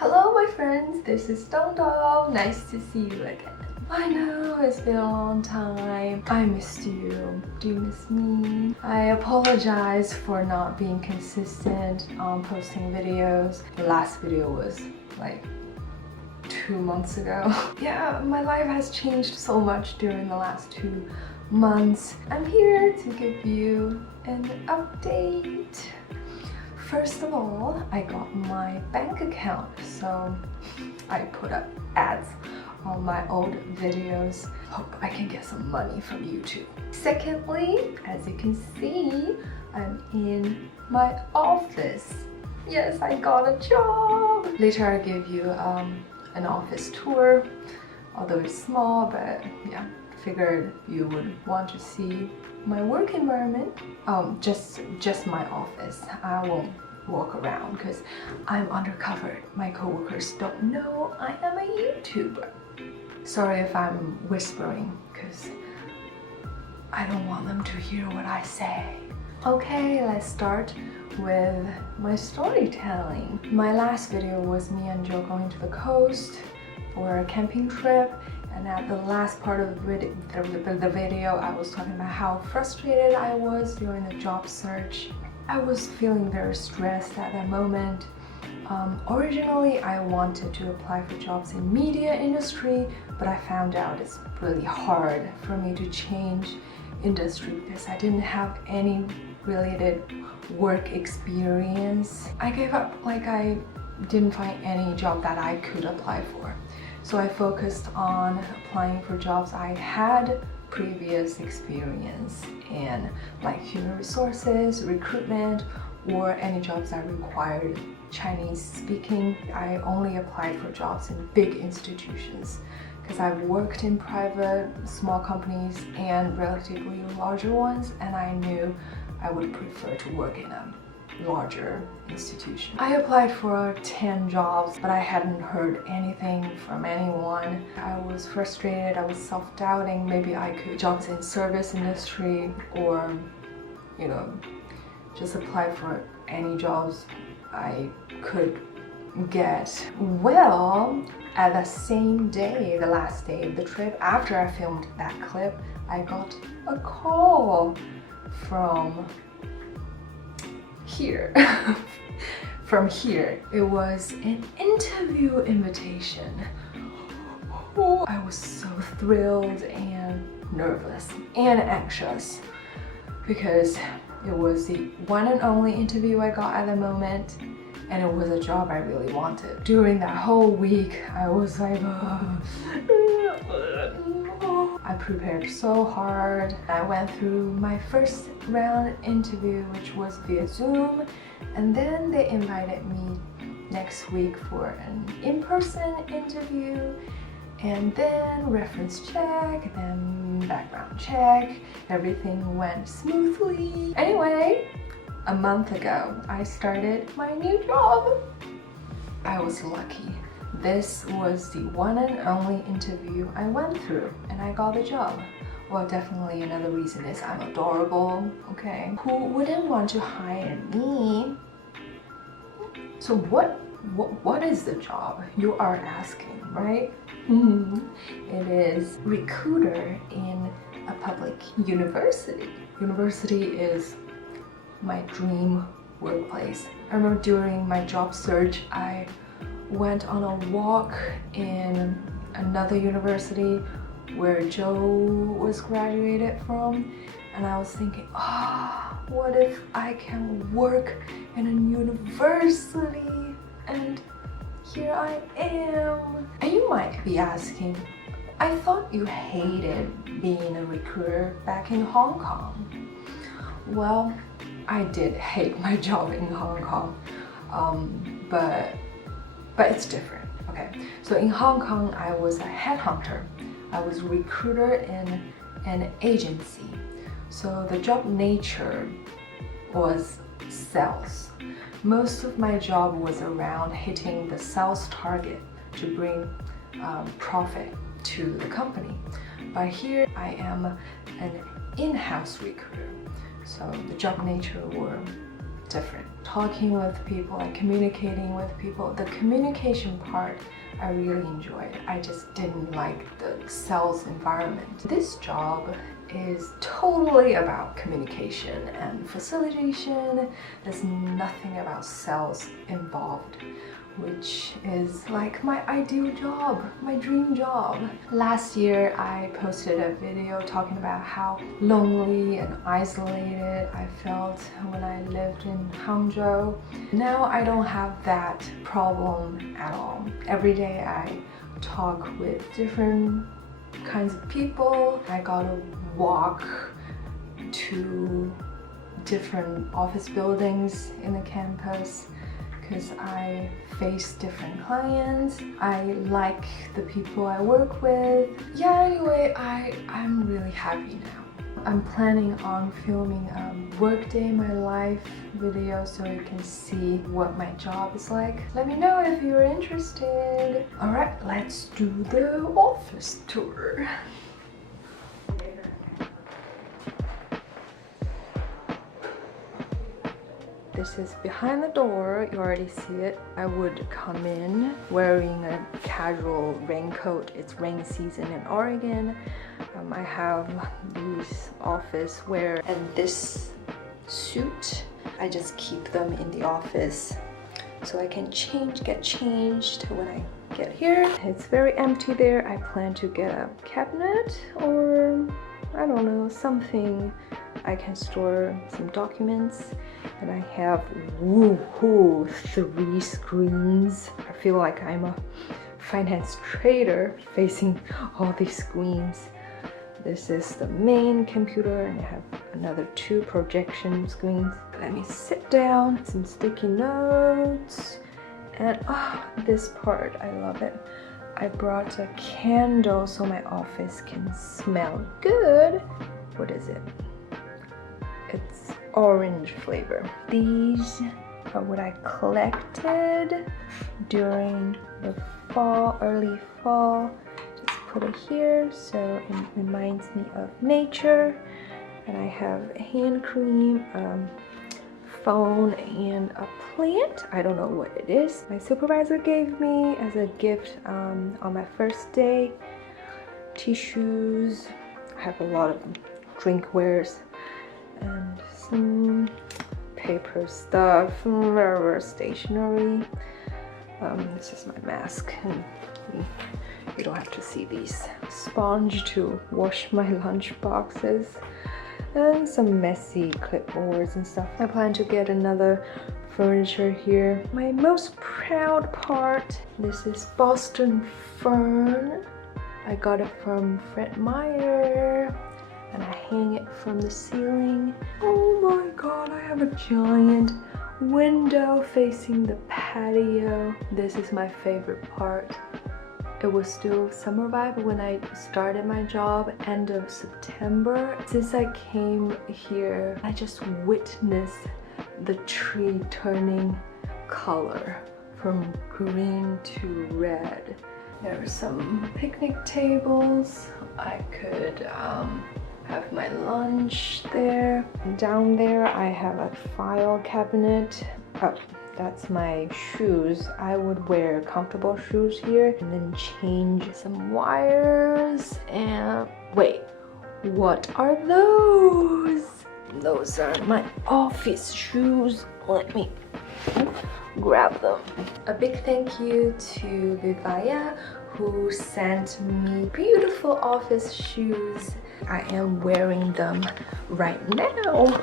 Hello my friends, this is DongDong. Nice to see you again. I know it's been a long time. I missed you. Do you miss me? I apologize for not being consistent on posting videos. The last video was like 2 months ago. Yeah, my life has changed so much during the last 2 months. I'm here to give you an update. First of all, I got my bank account, so I put up ads on my old videos. Hope I can get some money from YouTube. Secondly, as you can see, I'm in my office. Yes, I got a job. Later I'll give you an office tour, although it's small, but yeah, figured you would want to see my work environment. Just my office. I won't walk around because I'm undercover. My coworkers don't know I am a YouTuber. Sorry if I'm whispering because I don't want them to hear what I say. Okay, let's start with my storytelling. My last video was me and Joe going to the coast for a camping trip. And at the last part of the video, I was talking about how frustrated I was during the job search. I was feeling very stressed at that moment. Originally, I wanted to apply for jobs in media industry, but I found out it's really hard for me to change industry because I didn't have any related work experience. I gave up, like I didn't find any job that I could apply for. So I focused on applying for jobs I had previous experience in, like human resources, recruitment, or any jobs that required Chinese speaking. I only applied for jobs in big institutions because I've worked in private, small companies and relatively larger ones, and I knew I would prefer to work in a larger institution. I applied for 10 jobs, but I hadn't heard anything from anyone. I was frustrated, I was self-doubting. Maybe I could jobs in service industry or, you know, just apply for any jobs I could get. Well, at the same day, the last day of the trip, after I filmed that clip, I got a call from here. From here. It was an interview invitation. Oh, I was so thrilled and nervous and anxious because it was the one and only interview I got at the moment, and it was a job I really wanted. During that whole week, I was like, I prepared so hard. I went through my first round interview, which was via Zoom, and then they invited me next week for an in-person interview, and then reference check, then background check. Everything went smoothly. Anyway, a month ago, I started my new job. I was lucky. This was the one and only interview I went through, and I got the job. Well, definitely another reason is I'm adorable, okay? Who wouldn't want to hire me? So what is the job, you are asking, right? It is recruiter in a public university. University is my dream workplace. I remember during my job search, I went on a walk in another university where Joe was graduated from, and I was thinking, what if I can work in a university? And here I am. And you might be asking, I thought you hated being a recruiter back in Hong Kong. Well, I did hate my job in Hong Kong, but it's different, okay? So in Hong Kong, I was a headhunter. I was a recruiter in an agency. So the job nature was sales. Most of my job was around hitting the sales target to bring profit to the company. But here I am an in-house recruiter. So the job nature were different. talking with people and communicating with people. The communication part I really enjoyed. I just didn't like the sales environment. This job is totally about communication and facilitation. There's nothing about sales involved, which is like my ideal job, my dream job. Last year I posted a video talking about how lonely and isolated I felt when I lived in Hangzhou. Now I don't have that problem at all. Every day I talk with different kinds of people. I gotta walk to different office buildings in the campus because I face different clients. I like the people I work with. Yeah, anyway, I'm really happy now. I'm planning on filming a workday in my life video so you can see what my job is like. Let me know if you're interested. Alright, let's do the office tour. This is behind the door, you already see it. I would come in wearing a casual raincoat. It's rain season in Oregon. I have these office wear and this suit. I just keep them in the office so I can get changed when I get here. It's very empty there. I plan to get a cabinet or I don't know, something I can store some documents. And I have woohoo 3 screens. I feel like I'm a finance trader facing all these screens. This is the main computer and I have another 2 projection screens. Let me sit down, some sticky notes, and this part, I love it. I brought a candle so my office can smell good. What is it? It's orange flavor. These are what I collected during the fall, early fall. Just put it here so it reminds me of nature. And I have hand cream, phone, and a plant. I don't know what it is. My supervisor gave me as a gift on my first day. Tissues. I have a lot of drinkwares. And some paper stuff, rubber stationery. This is my mask, and you don't have to see these. Sponge to wash my lunch boxes, and some messy clipboards and stuff. I plan to get another furniture here. My most proud part, this is Boston Fern. I got it from Fred Meyer. And I hang it from the ceiling. Oh my god, I have a giant window facing the patio. This is my favorite part. It was still summer vibe when I started my job, end of September. Since I came here, I just witnessed the tree turning color from green to red. There are some picnic tables. I could have my lunch there. Down there I have a file cabinet. Oh, that's my shoes. I would wear comfortable shoes here and then change some wires. And wait, what are those? Those are my office shoes. Let me grab them. A big thank you to Vivaya who sent me beautiful office shoes. I am wearing them right now.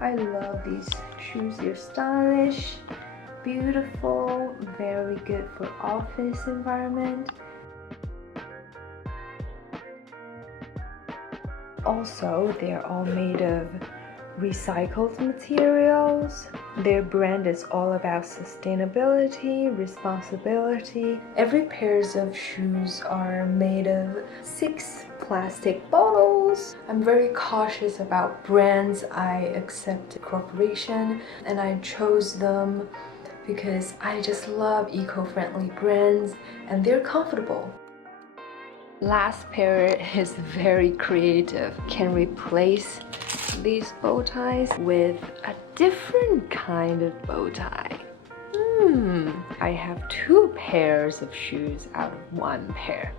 I love these shoes. They're stylish, beautiful, very good for office environment. Also, they're all made of recycled materials. Their brand is all about sustainability, responsibility. Every pairs of shoes are made of 6 plastic bottles. I'm very cautious about brands I accept corporation, and I chose them because I just love eco-friendly brands and they're comfortable. Last pair is very creative. Can replace these bow ties with a different kind of bow tie. I have 2 pairs of shoes out of 1 pair.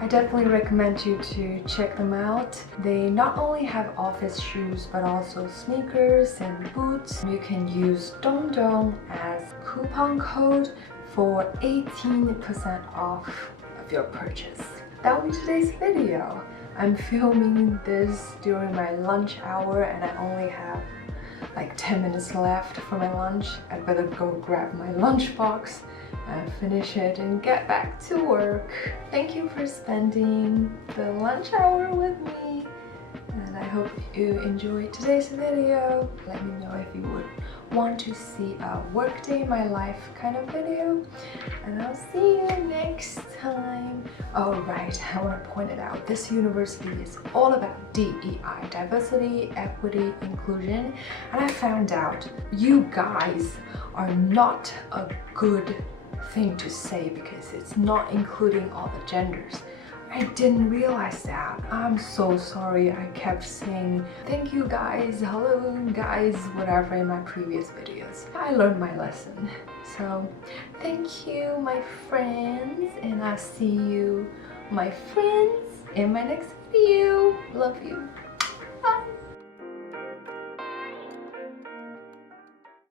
I definitely recommend you to check them out. They not only have office shoes but also sneakers and boots. You can use DongDong as coupon code for 18% off of your purchase. That will be today's video. I'm filming this during my lunch hour and I only have like 10 minutes left for my lunch. I'd better go grab my lunchbox and finish it and get back to work. Thank you for spending the lunch hour with me and I hope you enjoyed today's video. Let me know if you would want to see a workday in my life kind of video and I'll see you next time. Oh right, I want to point it out, this university is all about DEI, diversity, equity, inclusion, and I found out you guys are not a good thing to say because it's not including all the genders. I didn't realize that. I'm so sorry. I kept saying thank you guys, hello guys, whatever in my previous videos. I learned my lesson. So thank you my friends and I'll see you my friends in my next video. Love you. Bye.